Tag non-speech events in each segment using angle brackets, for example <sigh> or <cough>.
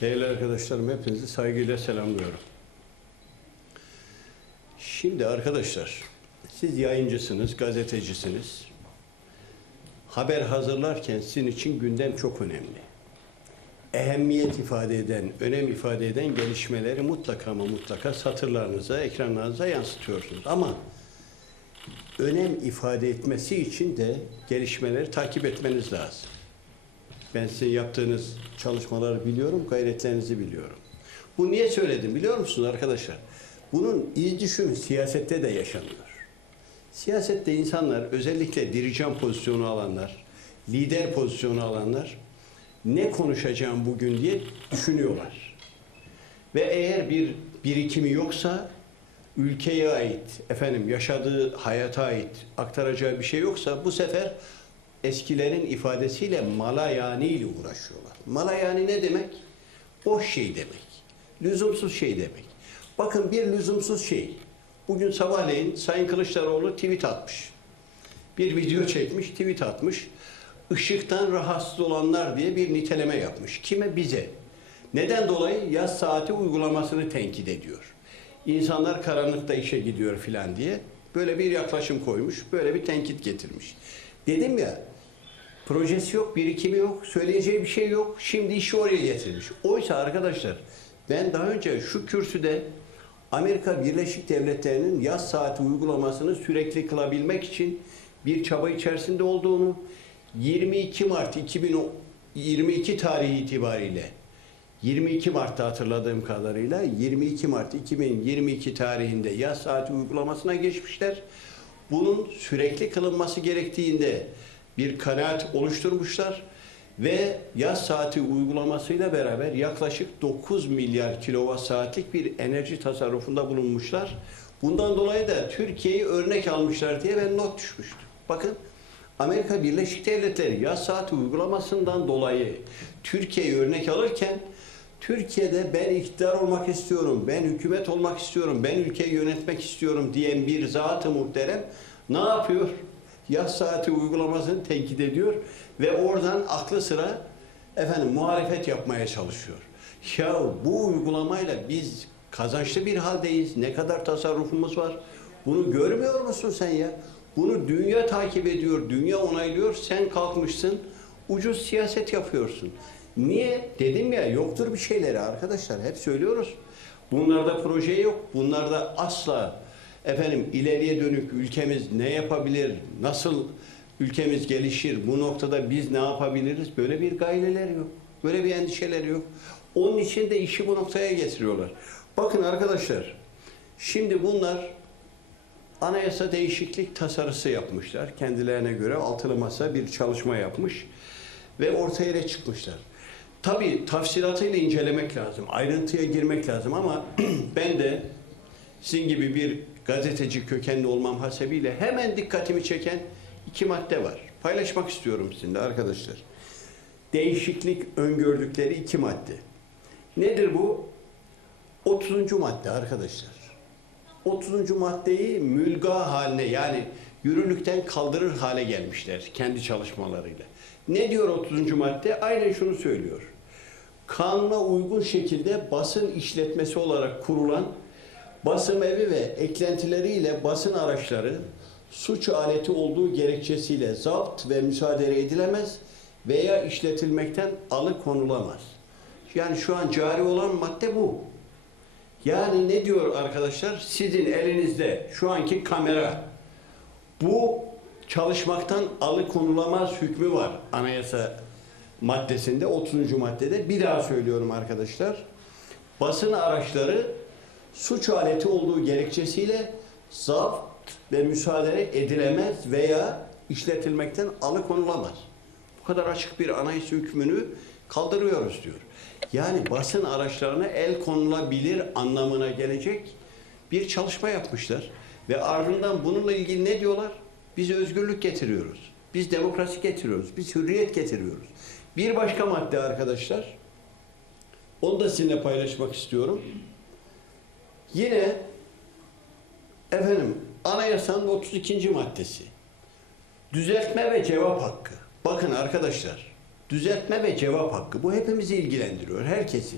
Değerli arkadaşlarım hepinizi saygıyla selamlıyorum. Şimdi arkadaşlar, siz yayıncısınız, gazetecisiniz. Haber hazırlarken sizin için gündem çok önemli. Ehemmiyet ifade eden, önem ifade eden gelişmeleri mutlaka ama mutlaka satırlarınıza, ekranlarınıza yansıtıyorsunuz. Ama önem ifade etmesi için de gelişmeleri takip etmeniz lazım. Ben sizin yaptığınız çalışmaları biliyorum, gayretlerinizi biliyorum. Bu niye söyledim biliyor musunuz arkadaşlar? Bunun iz düşümü siyasette de yaşanıyor. Siyasette insanlar özellikle dirijan pozisyonu alanlar, lider pozisyonu alanlar ne konuşacağım bugün diye düşünüyorlar. Ve eğer bir birikimi yoksa ülkeye ait, efendim yaşadığı hayata ait aktaracağı bir şey yoksa bu sefer eskilerin ifadesiyle malayani ile uğraşıyorlar. Malayani ne demek? Boş şey demek. Lüzumsuz şey demek. Bakın bir lüzumsuz şey. Bugün sabahleyin Sayın Kılıçdaroğlu tweet atmış. Bir video çekmiş, tweet atmış. Işıktan rahatsız olanlar diye bir niteleme yapmış. Kime? Bize. Neden dolayı? Yaz saati uygulamasını tenkit ediyor. İnsanlar karanlıkta işe gidiyor filan diye böyle bir yaklaşım koymuş, böyle bir tenkit getirmiş. Dedim ya, projesi yok, birikimi yok, söyleyeceği bir şey yok. Şimdi işi oraya getirmiş. Oysa arkadaşlar ben daha önce şu kürsüde Amerika Birleşik Devletleri'nin yaz saati uygulamasını sürekli kılabilmek için bir çaba içerisinde olduğunu 22 Mart 2022 tarihi itibariyle 22 Mart'ta hatırladığım kadarıyla 22 Mart 2022 tarihinde yaz saati uygulamasına geçmişler. Bunun sürekli kılınması gerektiğinde bir kanaat oluşturmuşlar ve yaz saati uygulamasıyla beraber yaklaşık 9 milyar kilowatt saatlik bir enerji tasarrufunda bulunmuşlar. Bundan dolayı da Türkiye'yi örnek almışlar diye ben not düşmüştüm. Bakın Amerika Birleşik Devletleri yaz saati uygulamasından dolayı Türkiye'yi örnek alırken Türkiye'de ben iktidar olmak istiyorum, ben hükümet olmak istiyorum, ben ülkeyi yönetmek istiyorum diyen bir zat-ı muhterem ne yapıyor? Yaz saati uygulamasını tenkit ediyor ve oradan aklı sıra efendim muhalefet yapmaya çalışıyor. Ya bu uygulamayla biz kazançlı bir haldeyiz. Ne kadar tasarrufumuz var. Bunu görmüyor musun sen ya? Bunu dünya takip ediyor, dünya onaylıyor. Sen kalkmışsın, ucuz siyaset yapıyorsun. Niye? Dedim ya yoktur bir şeyleri arkadaşlar. Hep söylüyoruz. Bunlarda proje yok. Bunlarda asla efendim ileriye dönük ülkemiz ne yapabilir? Nasıl ülkemiz gelişir? Bu noktada biz ne yapabiliriz? Böyle bir gayeler yok. Böyle bir endişeleri yok. Onun için de işi bu noktaya getiriyorlar. Bakın arkadaşlar. Şimdi bunlar anayasa değişiklik tasarısı yapmışlar. Kendilerine göre altılı masa bir çalışma yapmış ve ortaya ne çıkmışlar. Tabii tafsilatıyla incelemek lazım, ayrıntıya girmek lazım ama <clears throat> ben de sizin gibi bir gazeteci kökenli olmam hasebiyle hemen dikkatimi çeken iki madde var. Paylaşmak istiyorum sizinle arkadaşlar. Değişiklik öngördükleri iki madde. Nedir bu? 30. madde arkadaşlar. 30. maddeyi mülga haline yani yürürlükten kaldırır hale gelmişler kendi çalışmalarıyla. Ne diyor 30. madde? Aynen şunu söylüyor. Kanuna uygun şekilde basın işletmesi olarak kurulan basım evi ve eklentileriyle basın araçları suç aleti olduğu gerekçesiyle zapt ve müsaade edilemez veya işletilmekten alıkonulamaz. Yani şu an cari olan madde bu. Yani ne diyor arkadaşlar? Sizin elinizde şu anki kamera bu çalışmaktan alıkonulamaz hükmü var anayasa maddesinde 30. maddede. Bir daha söylüyorum arkadaşlar. Basın araçları suç aleti olduğu gerekçesiyle zapt ve müsaade edilemez veya işletilmekten alıkonulamaz. Bu kadar açık bir anayasa hükmünü kaldırıyoruz diyor. Yani basın araçlarına el konulabilir anlamına gelecek bir çalışma yapmışlar. Ve ardından bununla ilgili ne diyorlar? Biz özgürlük getiriyoruz. Biz demokrasi getiriyoruz. Biz hürriyet getiriyoruz. Bir başka madde arkadaşlar. Onu da sizinle paylaşmak istiyorum. Yine efendim anayasanın 32. maddesi. Düzeltme ve cevap hakkı. Bakın arkadaşlar. düzeltme ve cevap hakkı. Bu hepimizi ilgilendiriyor, herkesi.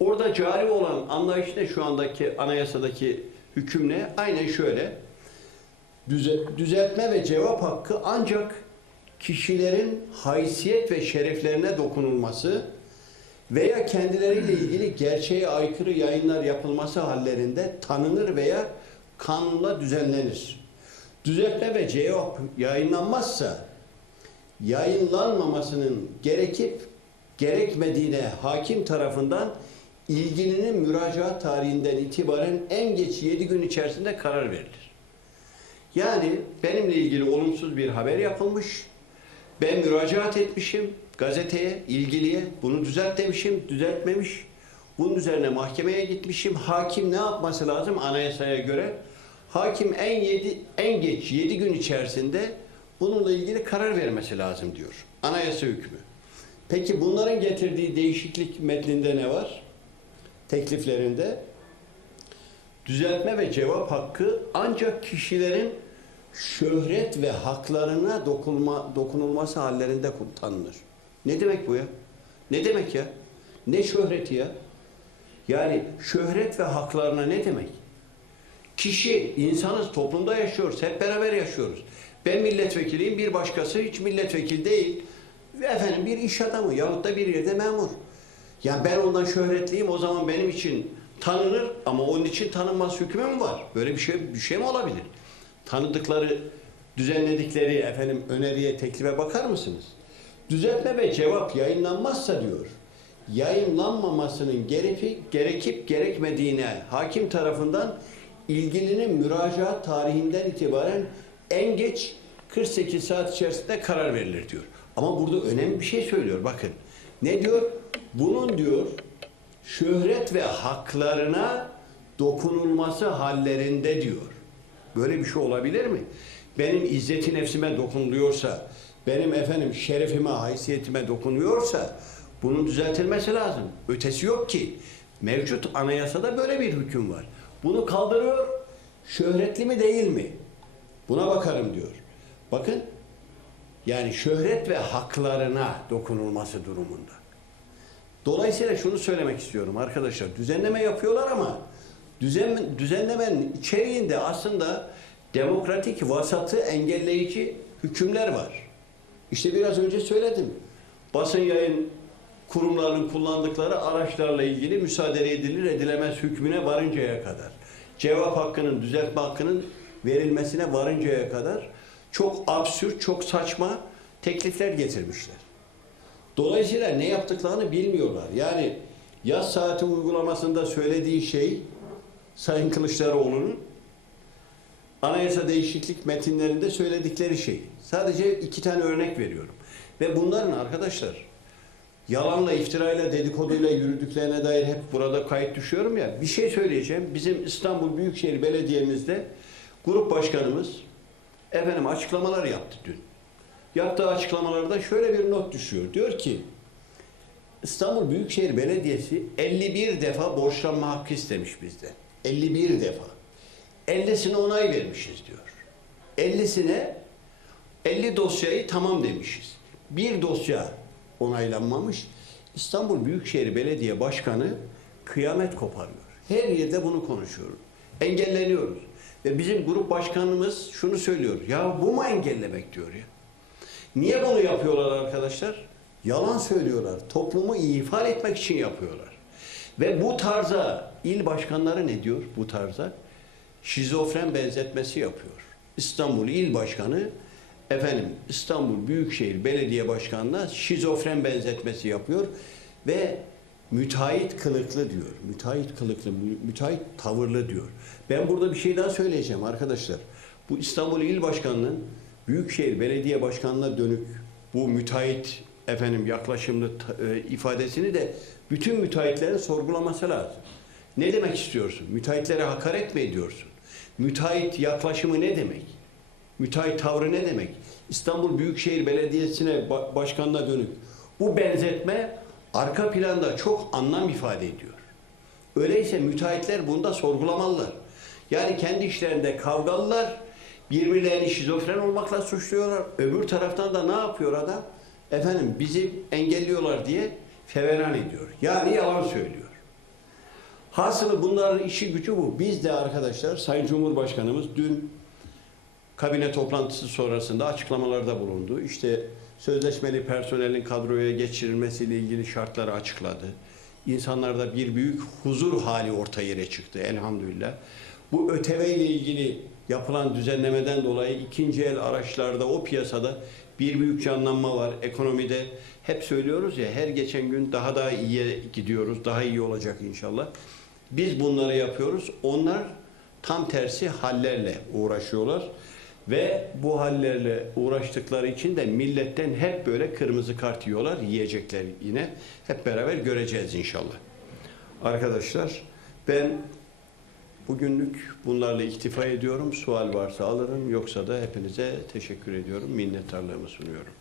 Orada cari olan anlayış ne şu andaki anayasadaki hüküm ne? Aynen şöyle. Düze- düzeltme ve cevap hakkı ancak kişilerin haysiyet ve şereflerine dokunulması veya kendileriyle ilgili gerçeğe aykırı yayınlar yapılması hallerinde tanınır veya kanunla düzenlenir. Düzeltme ve cevap yayınlanmazsa yayınlanmamasının gerekip gerekmediğine hakim tarafından ilgilinin müracaat tarihinden itibaren en geç 7 gün içerisinde karar verilir. Yani benimle ilgili olumsuz bir haber yapılmış. Ben müracaat etmişim gazeteye, ilgiliye. Bunu düzelt demişim, düzeltmemiş. Bunun üzerine mahkemeye gitmişim. Hakim ne yapması lazım anayasaya göre? Hakim en yedi, en geç 7 gün içerisinde bununla ilgili karar vermesi lazım diyor. Anayasa hükmü. Peki bunların getirdiği değişiklik metninde ne var? Tekliflerinde düzeltme ve cevap hakkı ancak kişilerin şöhret ve haklarına dokunma, dokunulması hallerinde tanınır. Ne demek bu ya? Ne demek ya? Ne şöhreti ya? Yani şöhret ve haklarına ne demek? Kişi, insanız, toplumda yaşıyoruz, hep beraber yaşıyoruz. Ben milletvekiliyim, bir başkası hiç milletvekili değil. Efendim bir iş adamı yahut da bir yerde memur. Ya ben ondan şöhretliyim, o zaman benim için tanınır ama onun için tanınmaz hükmü mü var? Böyle bir şey bir şey mi olabilir? Tanıdıkları, düzenledikleri efendim öneriye, teklife bakar mısınız? Düzeltme ve cevap yayınlanmazsa diyor, yayınlanmamasının gerekip, gerekip gerekmediğine hakim tarafından ilgilinin müracaat tarihinden itibaren en geç 48 saat içerisinde karar verilir diyor. Ama burada önemli bir şey söylüyor bakın. Ne diyor? Bunun diyor şöhret ve haklarına dokunulması hallerinde diyor. Böyle bir şey olabilir mi? Benim izzeti nefsime dokunuluyorsa, benim efendim şerefime, haysiyetime dokunuyorsa bunun düzeltilmesi lazım. Ötesi yok ki. Mevcut anayasada böyle bir hüküm var. Bunu kaldırıyor. Şöhretli mi değil mi? Buna bakarım diyor. Bakın yani şöhret ve haklarına dokunulması durumunda. Dolayısıyla şunu söylemek istiyorum arkadaşlar. Düzenleme yapıyorlar ama düzen, düzenlemenin içeriğinde aslında demokratik vasatı engelleyici hükümler var. İşte biraz önce söyledim. Basın yayın kurumlarının kullandıkları araçlarla ilgili müsaade edilir edilemez hükmüne varıncaya kadar. Cevap hakkının, düzeltme hakkının verilmesine varıncaya kadar çok absürt, çok saçma teklifler getirmişler. Dolayısıyla ne yaptıklarını bilmiyorlar. Yani yaz saati uygulamasında söylediği şey Sayın Kılıçdaroğlu'nun anayasa değişiklik metinlerinde söyledikleri şey. Sadece iki tane örnek veriyorum. Ve bunların arkadaşlar yalanla, iftirayla, dedikoduyla yürüdüklerine dair hep burada kayıt düşüyorum ya. Bir şey söyleyeceğim. Bizim İstanbul Büyükşehir Belediye'mizde grup başkanımız efendim açıklamalar yaptı dün. Yaptığı açıklamalarda şöyle bir not düşüyor. Diyor ki İstanbul Büyükşehir Belediyesi 51 defa borçlanma hakkı istemiş bizden. 51 defa. 50'sine onay vermişiz diyor. 50'sine 50 dosyayı tamam demişiz. Bir dosya onaylanmamış. İstanbul Büyükşehir Belediye Başkanı kıyamet koparıyor. Her yerde bunu konuşuyoruz. Engelleniyoruz. Ve bizim grup başkanımız şunu söylüyor. Ya bu mu engellemek diyor ya. Niye bunu yapıyorlar arkadaşlar? Yalan söylüyorlar. Toplumu ifade etmek için yapıyorlar. Ve bu tarza il başkanları ne diyor bu tarza? Şizofren benzetmesi yapıyor. İstanbul İl Başkanı efendim İstanbul Büyükşehir Belediye Başkanı'na şizofren benzetmesi yapıyor ve müteahhit kılıklı diyor. Müteahhit kılıklı, mü- müteahhit tavırlı diyor. Ben burada bir şey daha söyleyeceğim arkadaşlar. Bu İstanbul İl Başkanı'nın Büyükşehir Belediye Başkanı'na dönük bu müteahhit efendim yaklaşımlı e, ifadesini de bütün müteahhitlerin sorgulaması lazım. Ne demek istiyorsun? Müteahhitlere hakaret mi ediyorsun? Müteahhit yaklaşımı ne demek? Müteahhit tavrı ne demek? İstanbul Büyükşehir Belediyesi'ne ba- başkanına dönük. Bu benzetme arka planda çok anlam ifade ediyor. Öyleyse müteahhitler bunda sorgulamalılar. Yani kendi işlerinde kavgalılar, birbirlerini şizofren olmakla suçluyorlar. Öbür taraftan da ne yapıyor adam? efendim bizi engelliyorlar diye feveran ediyor. Yani yalan söylüyor. Hasılı bunların işi gücü bu. Biz de arkadaşlar Sayın Cumhurbaşkanımız dün kabine toplantısı sonrasında açıklamalarda bulundu. İşte sözleşmeli personelin kadroya geçirilmesiyle ilgili şartları açıkladı. İnsanlarda bir büyük huzur hali ortaya yere çıktı elhamdülillah. Bu ÖTV ile ilgili yapılan düzenlemeden dolayı ikinci el araçlarda o piyasada bir büyük canlanma var ekonomide. Hep söylüyoruz ya her geçen gün daha daha iyiye gidiyoruz. Daha iyi olacak inşallah. Biz bunları yapıyoruz. Onlar tam tersi hallerle uğraşıyorlar. Ve bu hallerle uğraştıkları için de milletten hep böyle kırmızı kart yiyorlar. Yiyecekler yine. Hep beraber göreceğiz inşallah. Arkadaşlar ben bugünlük bunlarla iktifa ediyorum. Sual varsa alırım. Yoksa da hepinize teşekkür ediyorum. Minnettarlığımı sunuyorum.